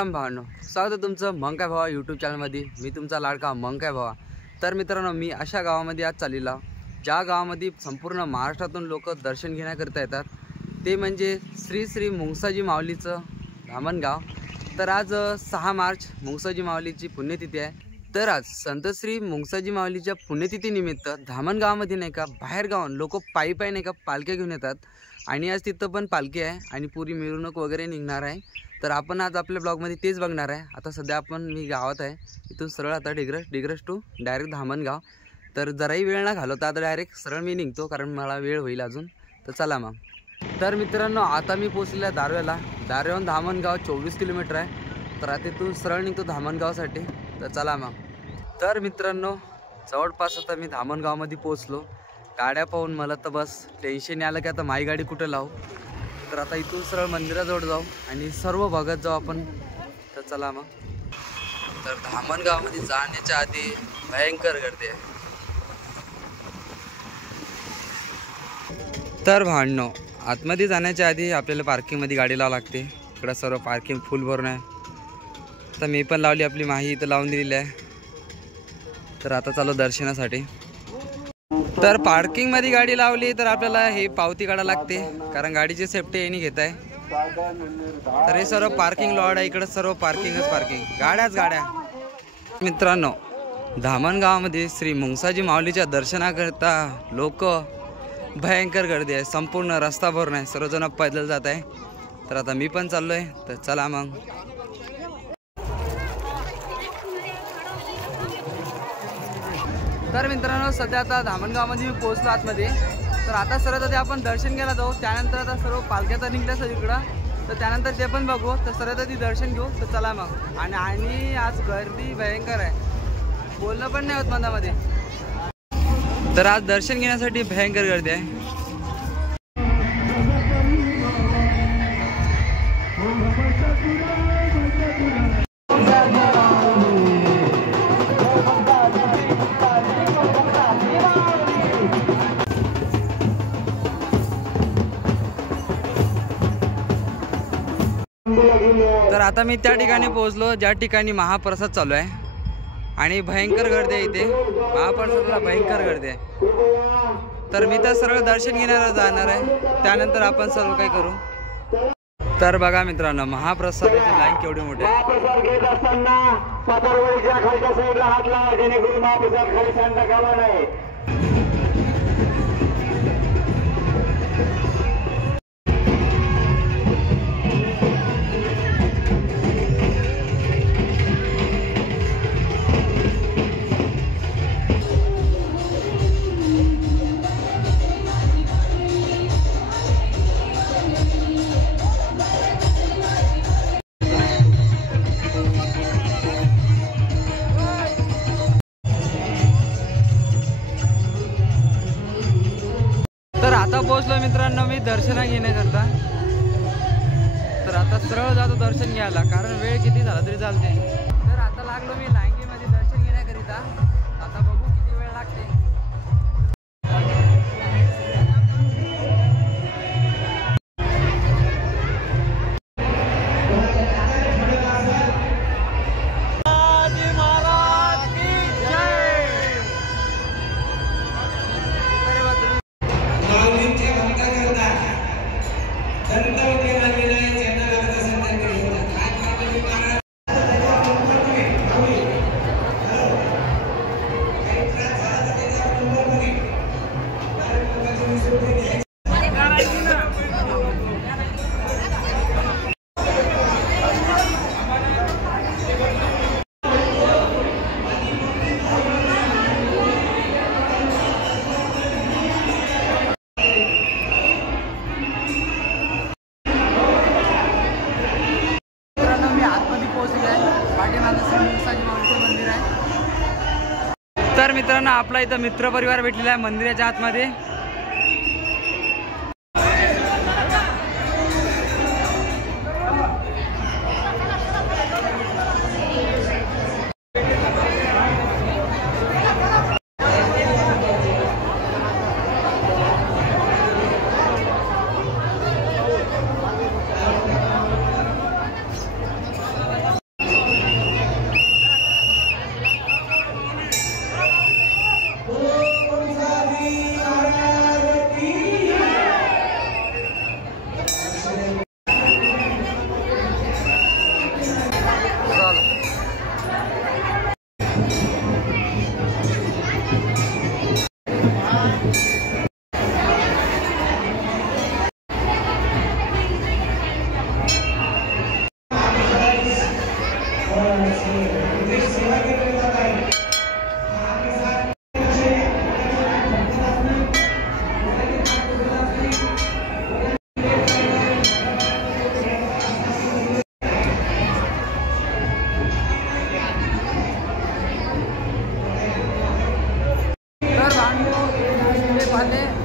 राम भावांनो, स्वागत आहे तुमचं मग काय भावा यूट्यूब चॅनलमध्ये। मी तुमचा लाडका मग काय भावा। तर मित्रांनो, मी अशा गावामध्ये आज चाललेला ज्या गावामध्ये संपूर्ण महाराष्ट्रातून लोक दर्शन घेण्याकरिता येतात, ते म्हणजे श्री श्री मुंगसाजी माऊलीचं धामणगाव। तर आज 6 मार्च मुंगसाजी माऊलीची पुण्यतिथी आहे। तर आज संत श्री मुंगसाजी माऊलीच्या पुण्यतिथीनिमित्त धामणगावामध्ये नाही का बाहेर गावाहून लोक पायी पायी नाही का पालख्या घेऊन येतात आणि आज तिथं पण पालखी आहे आणि पुरी मिरवणूक वगैरे निघणार आहे। तर आपण आज आपल्या ब्लॉगमध्ये तेच बघणार आहे। आता सध्या मी गावात आहे, इथून सरळ आता डिग्रस टू डायरेक्ट धामणगाव। तर जराही वेळ ना घालवता आता डायरेक्ट सरळ मी निघतो, कारण मला वेळ होईल अजून। तर चला मग। तर मित्रांनो, आता मी पोहोचलेला आहे दारव्याहून धामणगाव 24 किलोमीटर आहे। तर आता इथून सरळ निघतो धामणगावसाठी। तर चला मग। तर मित्रांनो, जवळपास आता मी धामणगावमध्ये पोहोचलो। गाड्या पाहून मला तर बस टेन्शन आलं की आता माझी गाडी कुठं लावू। तर आता इथून सरळ मंदिराजवळ जाऊ आणि सर्व भागात जाऊ आपण। तर चला मग। तर धामणगावमध्ये जाण्याच्या आधी भयंकर गर्दी आहे। तर भांडणो, आतमध्ये जाण्याच्या आधी आपल्याला पार्किंगमध्ये गाडी लावावी लागते। इकडं सर्व पार्किंग फुल भरून आहे। तर मी पण लावली, आपली माही इथं लावून दिलेली आहे। तर आता चालू दर्शनासाठी। तर पार्किंगमध्ये गाडी लावली तर आपल्याला हे पावती काढायला लागते, कारण गाडीची सेफ्टी यांनी घेत आहे। तर हे सर्व पार्किंग लॉट आहे, इकडे सर्व पार्किंग गाड्याच गाड्या। मित्रांनो, धामणगावामध्ये श्री मुंगसाजी माऊलीच्या दर्शनाकरता लोक भयंकर गर्दी आहे। संपूर्ण रस्ता भरून आहे, सर्वजण पैदल जात आहे। तर आता मी पण चाललो आहे। तर चला मग। तर मित्रांनो, सध्या आता धामणगावमध्ये मी पोहोचलो आतमध्ये। तर आता सरळ ते आपण दर्शन घ्यायला जाऊ। त्यानंतर आता सर्व पालख्या तर निघल्या सगळीकडं, तर त्यानंतर ते पण बघू। तर सरळ ती दर्शन घेऊ। तर चला मग। आणि आज गर्दी भयंकर आहे, बोलणं पण नाही होत मधामध्ये। तर आज दर्शन घेण्यासाठी भयंकर गर्दी आहे। तर आता मी त्या ठिकाणी पोहोचलो ज्या ठिकाणी महाप्रसाद चालू आहे आणि भयंकर गर्दी आहे। इथे महाप्रसादाला भयंकर गर्दी आहे। तर मी तर सरळ दर्शन घेण्याला जाणार आहे, त्यानंतर आपण सर्व काही करू। तर बघा मित्रांनो, महाप्रसादाची लाईन केवढी मोठी आहे। तर आता पोहोचलो मित्रांनो मी दर्शन घेण्याकरता। तर आता सरळ जातो दर्शन घ्यायला, कारण वेळ किती झाला तरी चालते। तर आता लागलो मी लाईनीमध्ये दर्शन घेण्याकरिता। आता बघू किती वेळ लागते। तर मित्रांनो आपला इथं मित्रपरिवार भेटलेला आहे मंदिराच्या आतमध्ये.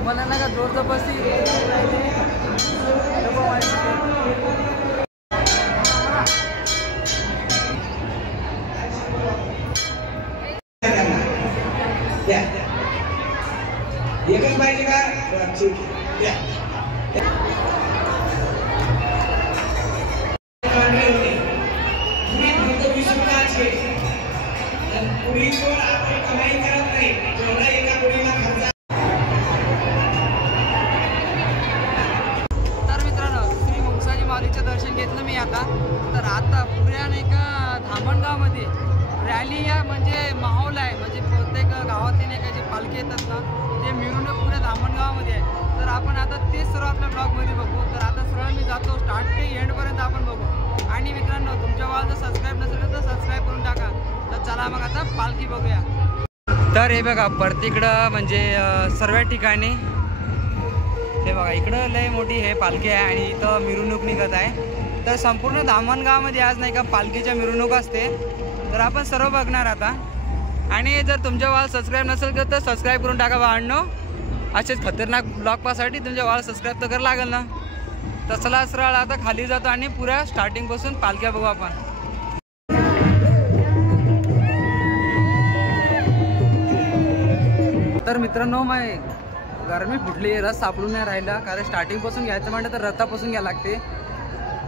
मला ना का जोर जबरदस्ती एकच पाहिजे का? दर्शन घेतलं मी आता. तर आता पुऱ्या नाही का धामणगावमध्ये रॅली या म्हणजे माहोल आहे. म्हणजे प्रत्येक गावातली नाही का जे पालखी येतात ना ते मिरवणूक पुऱ्या धामणगावामध्ये आहे. तर आपण आता तेच सर्व आपल्या ब्लॉगमध्ये बघू. तर आता सरळ मी जातो स्टार्ट ते एंडपर्यंत आपण बघू. आणि मित्रांनो तुमच्या भावाला जर सबस्क्राईब नसेल तर सबस्क्राईब करून टाका. तर चला मग आता पालखी बघूया. तर हे बघा प्रत्येकडं म्हणजे सर्व ठिकाणी हे बघा इकडं लय मोठी हे पालखी आहे आणि इथं मिरवणूक निघत आहे. तर संपूर्ण धामणगावमध्ये आज नाही का पालखीच्या मिरवणूक असते. तर आपण सर्व बघणार आता. आणि जर तुमच्या वाल सबस्क्राईब नसेल तर सबस्क्राईब करून टाका भावांनो. असेच खतरनाक ब्लॉग पासाठी तुमच्या वाल सबस्क्राईब तर करायला लागेल ना. तर चला सरळ आता खाली जातो आणि पुऱ्या स्टार्टिंगपासून पालख्या बघू आपण. तर मित्रांनो मग गरमी फुटली, रस सापडून नाही राहिला. कारण स्टार्टिंगपासून घ्यायचं म्हणलं तर रथापासून घ्यायला लागते.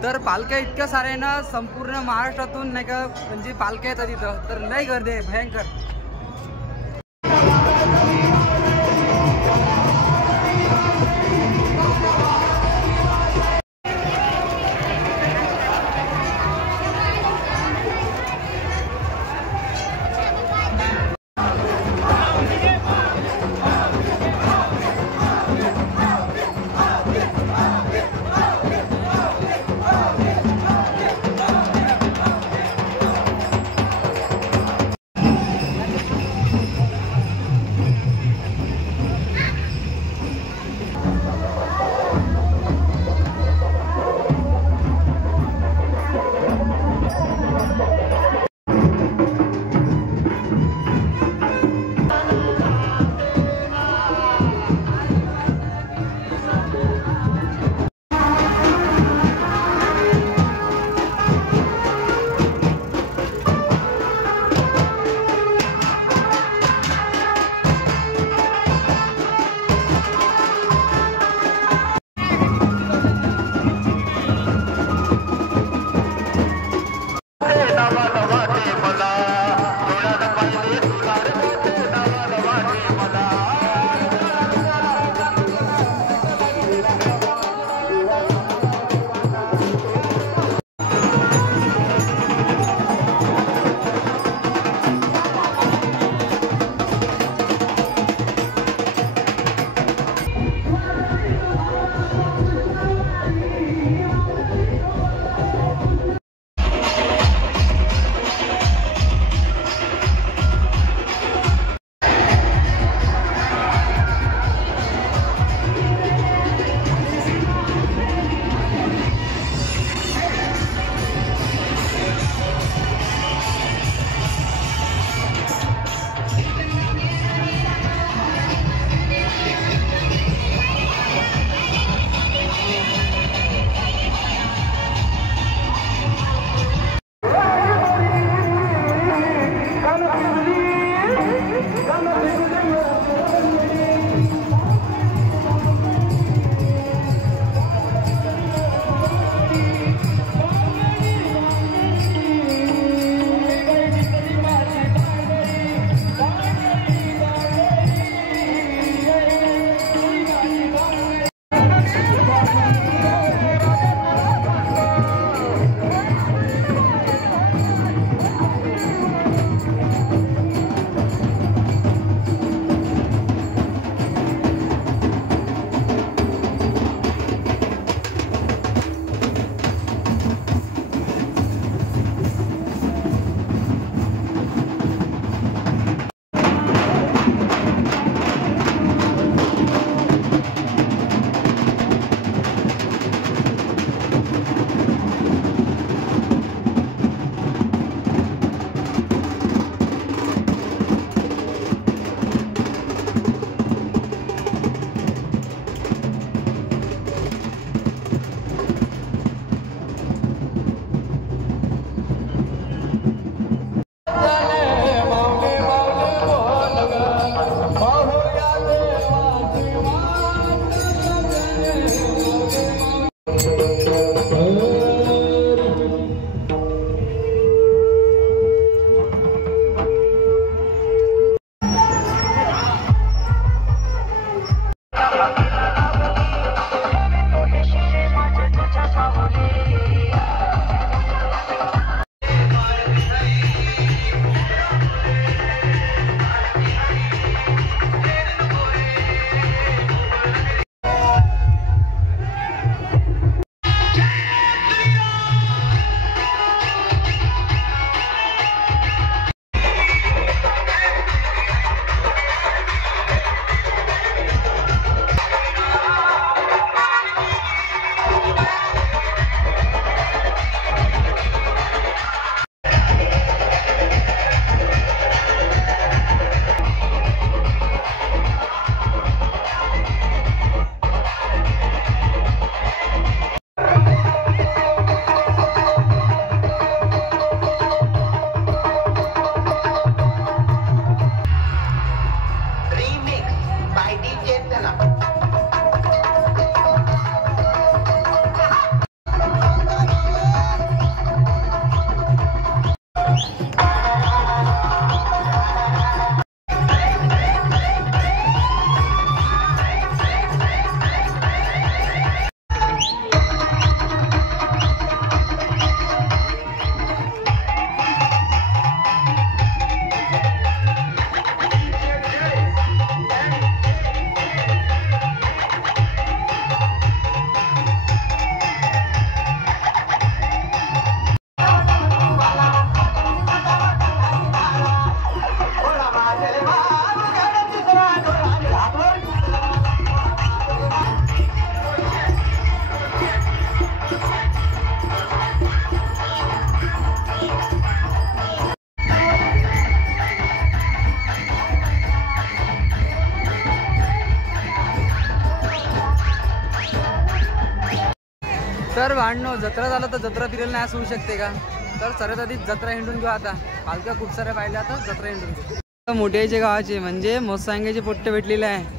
तर पालख्या इतक्या साऱ्या आहे ना संपूर्ण महाराष्ट्रातून नाही का म्हणजे पालख्या येतात इथं. तर लई गर्दी आहे भयंकर. तर भांडणो जत्रा झालं तर जत्रा फिरायला नाही असं होऊ शकते का? तर सर्वात आधी जत्रा हिंडून घेऊ. आता पालख्या खूप साऱ्या पाहिल्या, आता जत्रा हिंडून घेऊ. मोठ्याचे गावाचे म्हणजे मोसांग्याचे पोट्टे भेटलेले आहे.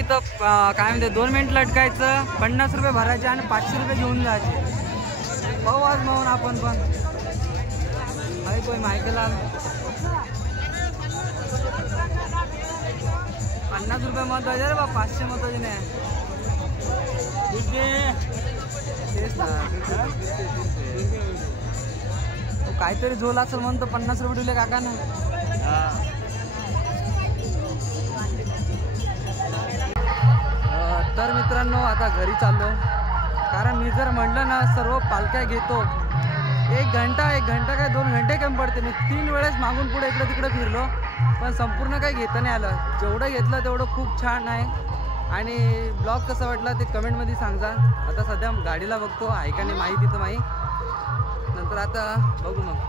इथं काय म्हणते 2 मिनिट लटकायचं, 50 रुपये भरायचे आणि 500 रुपये घेऊन जायचे. पाहू आज म्हणून आपण पण मायकेला 50 रुपये महत्वाचे रे बा, 500 महत्वाचे नाही. तेच ना, काहीतरी झोल असेल म्हणून तर 50 रुपये दिले काका ना. तर मित्रांनो आता घरी चाललो, कारण मी जर म्हटलं ना सर्व पालख्या घेतो 1 घंटा काय 2 घंटे कमी पडते. मी 3 वेळेस मागून पुढे इकडे तिकडे फिरलो, पण संपूर्ण काही घेता नाही आलं. जेवढं घेतलं तेवढं खूप छान आहे. आणि ब्लॉग कसा वाटला ते कमेंटमध्ये सांगा. आता सध्या गाडीला बघतो आहे का नाही माहिती तर माहीत, नंतर आता बघू मग.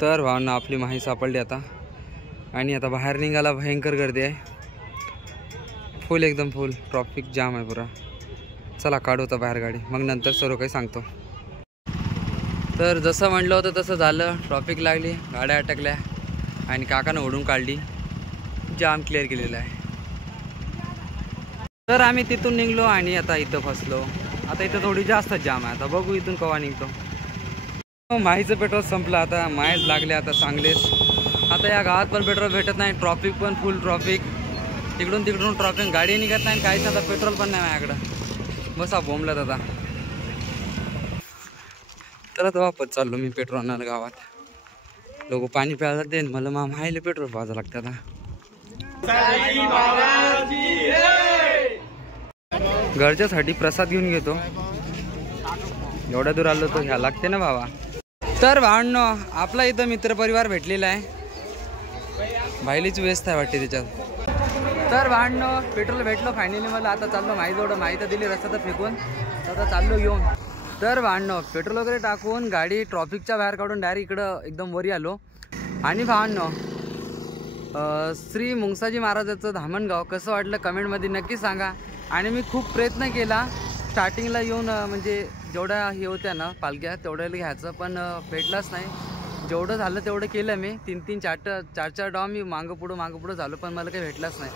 तर भावना आपली माही सापडली आता, आणि आता बाहेर निघाला भयंकर गर्दी आहे. फुल एकदम फुल ट्रॉफिक जाम आहे पुरा. चला काढू आता बाहेर गाडी, मग नंतर सर्व काही सांगतो. तर जसं म्हटलं होतं तसं झालं. ट्रॉफिक लागली, गाड्या अटकल्या आणि काकानं ओढून काढली. जाम क्लिअर केलेला आहे. तर आम्ही तिथून निघलो आणि आता इथं फसलो. आता इथं थोडी जास्त जाम आहे. आता बघू इथून केव्हा निघतो. माहीचं पेट्रोल संपलं, आता माहीच लागले आता चांगलेच. आता या गावात पण पेट्रोल भेटत नाही, ट्रॉफिक पण फुल ट्रॉफिक. तिकडून ट्रॉफिक, गाडी निघत नाही, काहीच आता पेट्रोल पण नाही माझ्याकडं. बसा बोंबलत आता. तर आता वापस चाललो मी पेट्रोल आणायला गावात. लोक पाणी प्यायला जाते, मला माहीला पेट्रोल पाहायचं लागतं आता. घरच्यासाठी प्रसाद घेऊन घेतो, एवढ्या दूर आलो तो घ्या लागते ना बाबा. तर भावनो आपला इथं मित्रपरिवार भेटलेला आहे. भाईलीच व्यस्त आहे वाटते त्याच्यात. तर भावनो पेट्रोल भेटलो फायनली मला. आता चाललो माहीजवळ, माही तर दिली रस्ता तर फेकून, आता चाललो घेऊन. तर भावनो पेट्रोल वगैरे टाकून गाडी ट्रॉफिकच्या बाहेर काढून डायरेक्ट इकडं एकदम वरी आलो. आणि भावनो श्री मुंगसाजी महाराजाचं धामणगाव कसं वाटलं कमेंटमध्ये नक्की सांगा. आणि मी खूप प्रयत्न केला स्टार्टिंगला येऊन, म्हणजे जेवढ्या हे होत्या ना पालख्या तेवढ्याला घ्यायचं, पण भेटलाच नाही. जेवढं झालं तेवढं केलं मी. 3-3, 4-4 डाव मी मागं पुढं झालो, पण मला काही भेटलाच नाही.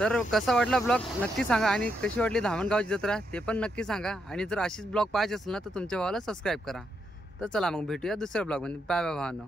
तर कसा वाटला ब्लॉग नक्की सांगा, आणि कशी वाटली धामणगावची जत्रा ते पण नक्की सांगा. आणि जर अशीच ब्लॉग पाहायचे असेल ना तर तुमच्या भावाला सबस्क्राईब करा. तर चला मग भेटूया दुसऱ्या ब्लॉगमध्ये. बाय बाय भावांनो.